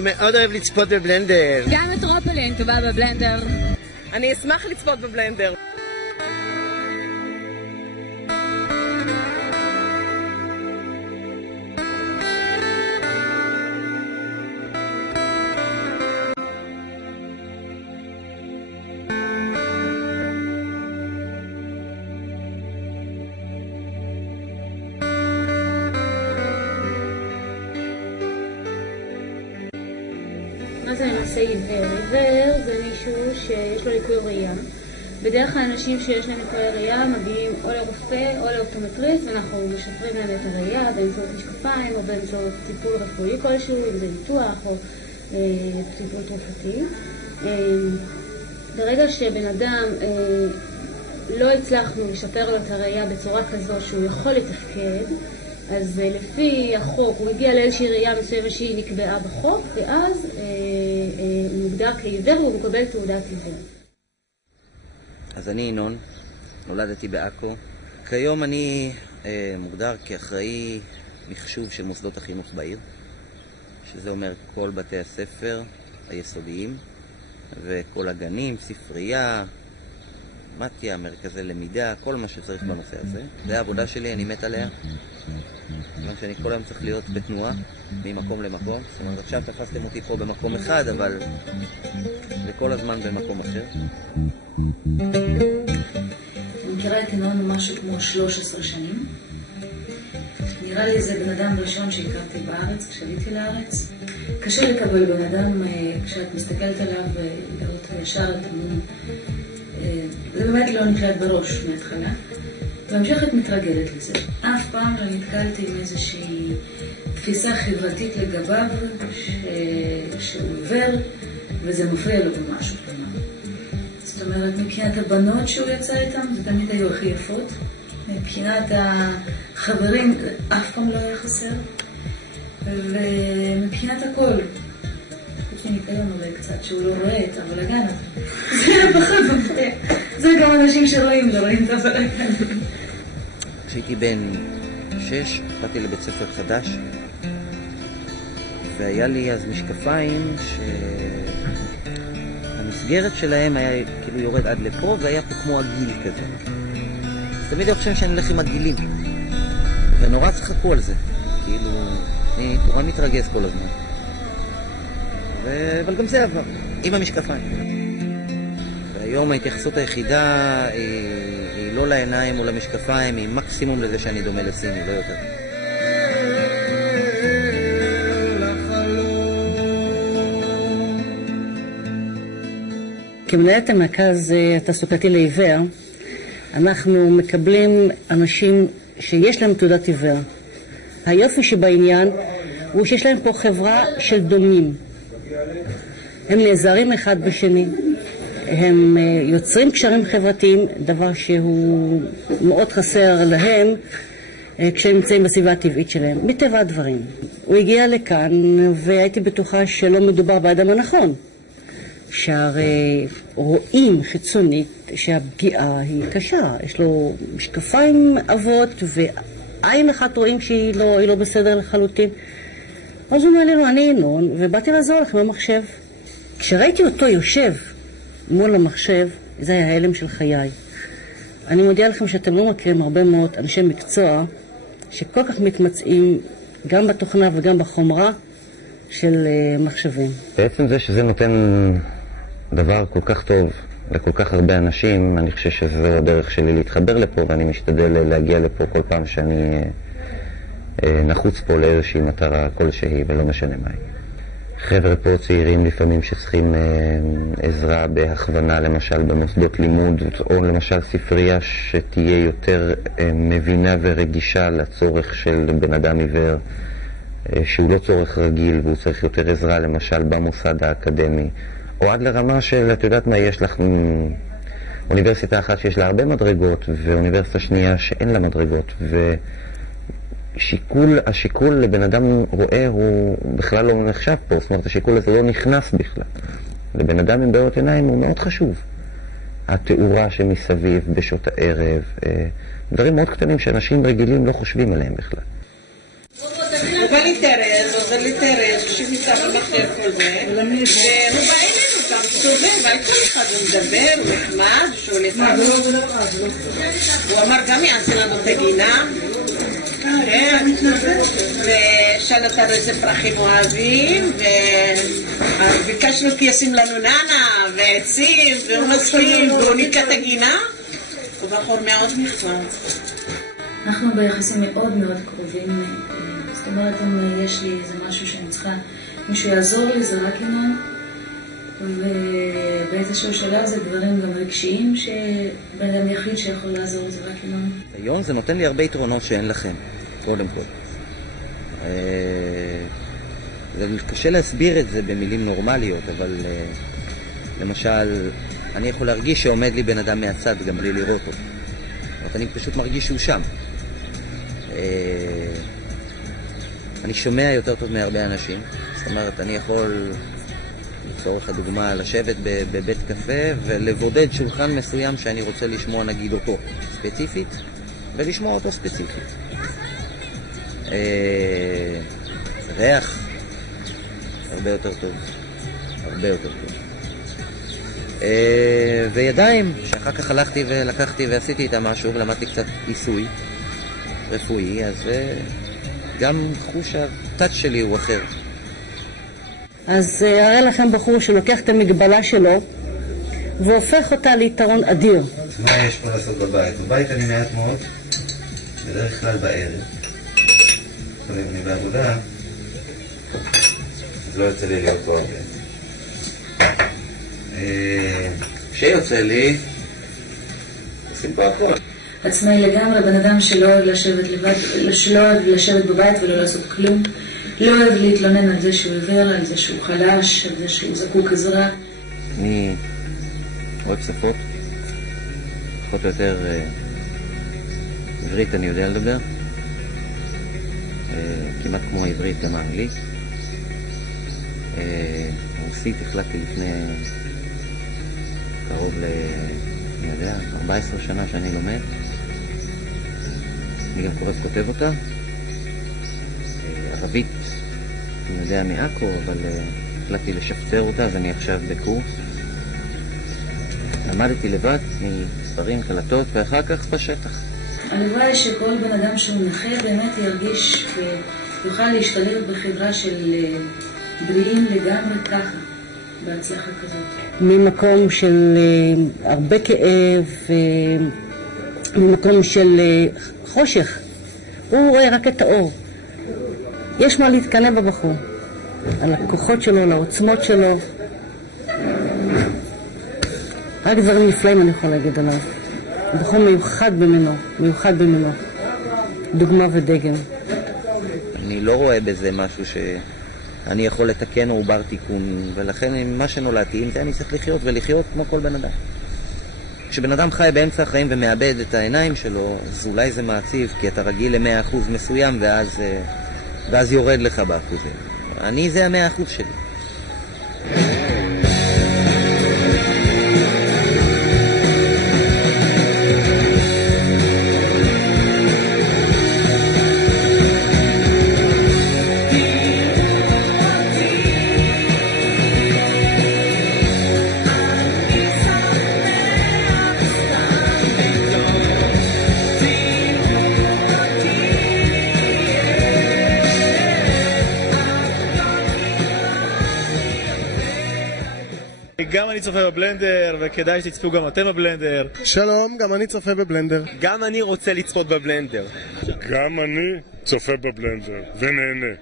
אני מאוד אוהב לצפות בבלנדר. גם מטרופולי אני טובה בבלנדר. אני אשמח לצפות בבלנדר. מה זה למעשה עיוור? עיוור זה מישהו שיש לו ליקוי ראייה. בדרך כלל אנשים שיש להם ליקוי ראייה מגיעים או לרופא או לאופטומטריסט, ואנחנו משפרים להם את הראייה באמצעות משקפיים או באמצעות טיפול רפואי כלשהו, אם זה ניתוח או טיפול תרופתי. ברגע שבן אדם לא הצלחנו לשפר לו את הראייה בצורה כזו שהוא יכול לתפקד, אז לפי החוק הוא הגיע לאיזושהי ראייה מסוימת שהיא נקבעה בחוק, ואז הוא מוגדר כעיוור והוא מקבל תעודת עיוור. אז אני ינון, נולדתי בעכו. כיום אני מוגדר כאחראי מחשוב של מוסדות החינוך בעיר, שזה אומר כל בתי הספר היסודיים וכל הגנים, ספרייה, מתיה, מרכזי למידה, כל מה שצריך בנושא הזה. זה העבודה שלי, אני מת עליה. כיוון שאני כל היום צריך להיות בתנועה, ממקום למקום. זאת אומרת, עכשיו תפסתם אותי פה במקום אחד, אבל זה כל הזמן במקום אחר. אני מכירה את ינון משהו כמו 13 שנים. נראה לי זה בן אדם ראשון שהכרתי בארץ, כשעליתי לארץ. קשה לקבל בן אדם, כשאת מסתכלת עליו ולראות ישר את המין. זה באמת לא נקלט בראש מההתחלה. והמשכת מתרגלת לזה. אף פעם לא נתקלתי עם איזושהי תפיסה חברתית לגביו שהוא עיוור, וזה מפריע לו במשהו. זאת אומרת, מבחינת הבנות שהוא יצא איתם, זה תמיד היו הכי יפות. מבחינת החברים, אף פעם לא היה חסר. ומבחינת הכל, חוץ מניקיון אולי קצת, שהוא לא רואה את הבלגן, זה פחות מפריע. זה גם אנשים שרואים, לא רואים את הבלגן. כשהייתי בן 6, באתי לבית ספר חדש, והיה לי אז משקפיים שהמסגרת שלהם היה כאילו יורד עד לפה, והיה פה כמו עגיל כזה. אז תמיד אני חושב שאני הולך עם עגילים, ונורא צחקו על זה. כאילו, אני תורא מתרגז כל הזמן. אבל גם זה עבר, עם המשקפיים. והיום ההתייחסות היחידה היא לא לעיניים או למשקפיים, היא מקסימום לזה שאני דומה לסיני, לא יותר. כמנהלת המרכז התעסוקתי לעיוור, אנחנו מקבלים אנשים שיש להם תעודת עיוור. היופי שבעניין הוא שיש להם פה חברה של דומים. הם נעזרים אחד בשני. הם יוצרים קשרים חברתיים, דבר שהוא מאוד חסר להם כשהם נמצאים בסביבה הטבעית שלהם, מטבע הדברים. הוא הגיע לכאן והייתי בטוחה שלא מדובר באדם הנכון. שהרי רואים חיצונית שהפגיעה היא קשה. יש לו משקפיים עבות ועין אחת רואים שהיא לא בסדר לחלוטין. אז הוא אומר לי, אני ינון, ובאתי לעזור לכם במחשב. כשראיתי אותו יושב מול המחשב, זה היה ההלם של חיי. אני מודיע לכם שאתם לא מכירים הרבה מאוד אנשי מקצוע שכל כך מתמצאים גם בתוכנה וגם בחומרה של מחשבים. בעצם זה שזה נותן דבר כל כך טוב לכל כך הרבה אנשים, אני חושב שזו הדרך שלי להתחבר לפה, ואני משתדל להגיע לפה כל פעם שאני נחוץ פה לאיזושהי מטרה כלשהי, ולא משנה מהי. חבר'ה פה צעירים לפעמים שצריכים עזרה בהכוונה, למשל במוסדות לימוד, או למשל ספרייה שתהיה יותר מבינה ורגישה לצורך של בן אדם עיוור, שהוא לא צורך רגיל והוא צריך יותר עזרה, למשל במוסד האקדמי, או עד לרמה של, את יודעת מה, יש לך אוניברסיטה אחת שיש לה הרבה מדרגות, ואוניברסיטה שנייה שאין לה מדרגות, השיקול לבן אדם רואה הוא בכלל לא נחשב פה, זאת אומרת השיקול הזה לא נכנס בכלל. לבן אדם עם בעיות עיניים הוא מאוד חשוב. התאורה שמסביב בשעות הערב, דברים מאוד קטנים שאנשים רגילים לא חושבים עליהם בכלל. עובר לי טרס, כשמסתכל נמצא במחשב כל זה, והוא בא אלינו פעם סובב, אל תלך, הוא מדבר, הוא נחמד, שהוא נפרד. הוא אמר גם יעשה לנו את הגינה, ושאל אותנו איזה פרחים אוהבים, וביקשנו כי ישים לנו ננה ועצים ומסכים, והוא ניקה את הגינה, הוא בחור מאוד נחמד. אנחנו ביחסים מאוד מאוד קרובים, זאת אומרת אם יש לי איזה משהו שאני צריכה, מישהו יעזור לי זה רק ינון, ובאיזשהו שלב זה דברים גם רגשיים שבן אדם יחיד שיכול לעזור זה רק ינון. היום זה נותן לי הרבה יתרונות שאין לכם, קודם כל. זה קשה להסביר את זה במילים נורמליות, אבל למשל, אני יכול להרגיש שעומד לי בן אדם מהצד גם בלי לראות אותו. אני פשוט מרגיש שהוא שם. אני שומע יותר טוב מהרבה אנשים. זאת אומרת, אני יכול, לצורך הדוגמה, לשבת בבית קפה ולבודד שולחן מסוים שאני רוצה לשמוע נגיד אותו ספציפית, ולשמוע אותו ספציפית. ריח הרבה יותר טוב. הרבה יותר טוב. וידיים, שאחר כך הלכתי ולקחתי ועשיתי איתה משהו ולמדתי קצת עיסוי רפואי, אז גם חוש הטאץ' שלי הוא אחר. אז אראה לכם בחור שלוקח את המגבלה שלו והופך אותה ליתרון אדיר. מה יש פה לעשות בבית? בבית אני מעט מאוד, בדרך כלל בערב. אם אני בעבודה, אז לא יוצא לי להיות פה הרבה. כשיוצא לי, עושים פה הכל. עצמאי לגמרי, בן אדם שלא אוהב לשבת לבד, שלא אוהב לשבת בבית ולא לעשות כלום, לא אוהב להתלונן על זה שהוא עיוור, על זה שהוא חלש, על זה שהוא זקוק עזרה. אני אוהב שפות, פחות או יותר עברית אני יודע לדבר, כמעט כמו העברית גם האנגלית. רוסית החלטתי לפני קרוב אני יודע, 14 שנה שאני לומד. אני גם קורא וכותב אותה. ערבית, אני יודע מעכו, אבל החלטתי לשפצר אותה, אז אני עכשיו בקורס. למדתי לבד מספרים, קלטות, ואחר כך בשטח. הלוואי היא שכל בן אדם שהוא נכה באמת ירגיש ויוכל להשתלב בחברה של בריאים לגמרי ככה, בהצלחה כזאת. ממקום של הרבה כאב, ממקום של חושך. הוא רואה רק את האור. יש מה להתקנא בבחור. על הכוחות שלו, על העוצמות שלו. רק דברים נפלאים אני יכול להגיד עליו. בחור מיוחד במינו, מיוחד במינו. דוגמה ודגם. אני לא רואה בזה משהו שאני יכול לתקן או בר תיקון, ולכן עם מה שנולדתי, עם זה אני צריך לחיות ולחיות כמו כל בן אדם. כשבן אדם חי באמצע החיים ומאבד את העיניים שלו, אז אולי זה מעציב, כי אתה רגיל ל100% מסוים ואז יורד לך באחוזים. אני זה 100% שלי. גם אני צופה בבלנדר, וכדאי שתצפו גם אתם בבלנדר. שלום, גם אני צופה בבלנדר. גם אני רוצה לצפות בבלנדר. גם אני צופה בבלנדר, ונהנה.